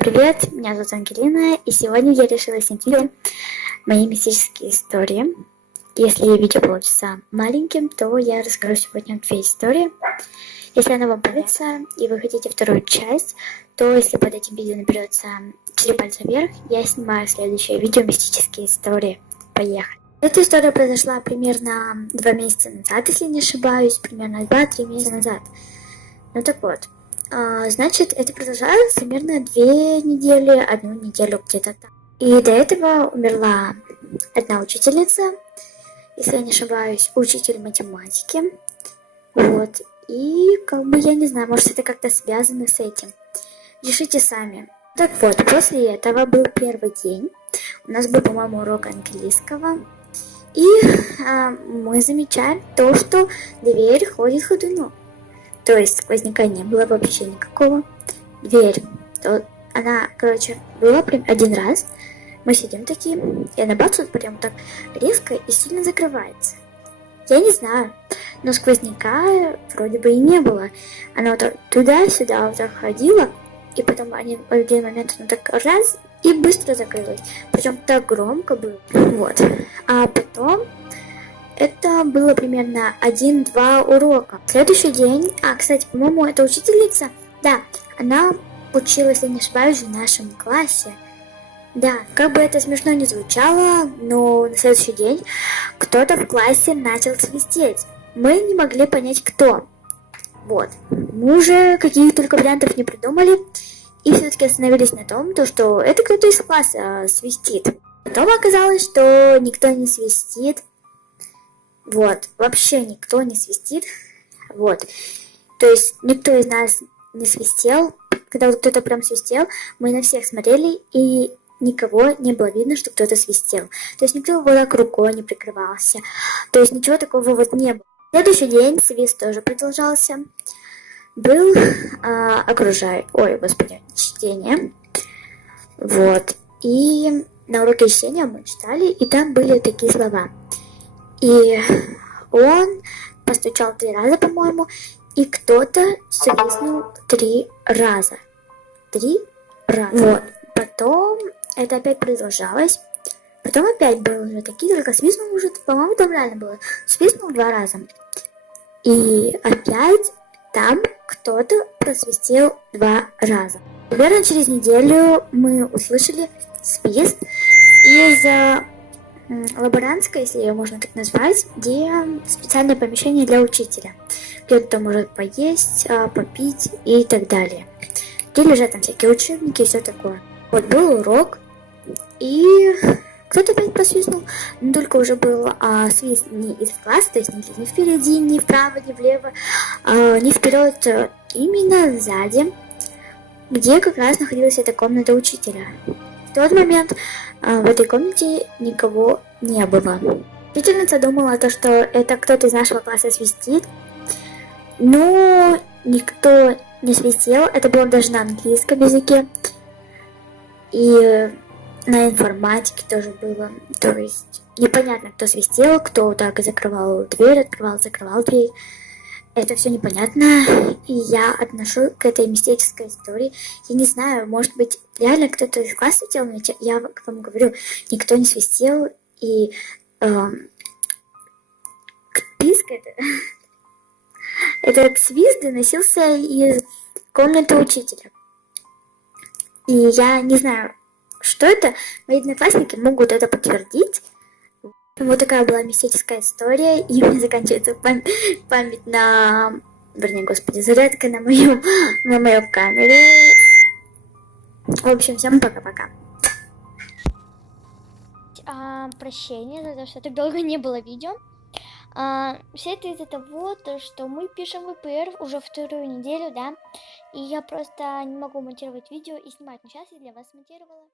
Привет, меня зовут Ангелина, и сегодня я решила снять видео мои мистические истории. Если видео получится маленьким, то я расскажу сегодня 2 истории. Если оно вам понравится и вы хотите вторую часть, то если под этим видео наберется 4 пальца вверх, я снимаю следующее видео мистические истории. Поехали! Эта история произошла примерно 2 месяца назад, если не ошибаюсь, примерно 2-3 месяца назад. Ну так вот. Значит, это продолжалось примерно 2 недели, 1 неделю где-то там. И до этого умерла одна учительница, если я не ошибаюсь, учитель математики. Вот. И я не знаю, может это как-то связано с этим. Решите сами. Так вот, после этого был первый день. У нас был, по-моему, урок английского. И мы замечаем то, что дверь ходит ходуном. То есть сквозняка не было вообще никакого. Дверь, она, была прям один раз. Мы сидим такие, и она бац, прям так резко и сильно закрывается. Я не знаю, но сквозняка вроде бы и не было. Она вот так туда-сюда вот так ходила, и потом в один момент она так раз и быстро закрылась. Причем так громко было. Вот. А потом это было примерно 1-2 урока. Следующий день, кстати, по-моему, эта учительница, да, она училась, если не ошибаюсь, в нашем классе. Да, как бы это смешно не звучало, но на следующий день кто-то в классе начал свистеть. Мы не могли понять, кто. Вот. Мы уже каких только вариантов не придумали, и все-таки остановились на том, что это кто-то из класса свистит. Потом оказалось, что никто не свистит. Вот, вообще никто не свистит, вот, то есть никто из нас не свистел, когда вот кто-то прям свистел, мы на всех смотрели, и никого не было видно, что кто-то свистел, то есть никто вот так рукой не прикрывался, то есть ничего такого вот не было. Следующий день свист тоже продолжался, был чтение, вот, и на уроке чтения мы читали, и там были такие слова. И он постучал 3 раза, по-моему, и кто-то свистнул 3 раза. 3 раза. Вот. Потом это опять продолжалось. Потом опять было уже такие, только свистнул уже, по-моему, там реально было. Свистнул 2 раза. И опять там кто-то просвистел 2 раза. Примерно через неделю мы услышали свист из лаборантская, если ее можно так назвать, где специальное помещение для учителя, где кто может поесть, попить и так далее. Где лежат там всякие учебники и все такое. Вот был урок, и кто-то опять посвистнул, но только уже был свист не из класса, то есть ни впереди, ни вправо, ни влево, ни вперед, именно сзади, где как раз находилась эта комната учителя. В тот момент в этой комнате никого не было. Учительница думала, что это кто-то из нашего класса свистит, но никто не свистел, это было даже на английском языке, и на информатике тоже было, то есть непонятно, кто свистел, кто так закрывал дверь, открывал, закрывал дверь. Это все непонятно, и я отношу к этой мистической истории. Я не знаю, может быть, реально кто-то из класса свистел, но я вам говорю, никто не свистел, и писк этот свист доносился из комнаты учителя. И я не знаю, что это, мои одноклассники могут это подтвердить. Вот такая была мистическая история, и у меня заканчивается память на... зарядка на моей камере. В общем, всем пока-пока. Прощение за то, что так долго не было видео. Все это из-за того, что мы пишем ВПР уже 2-ю неделю, да, и я просто не могу монтировать видео и снимать, но сейчас я для вас монтировала.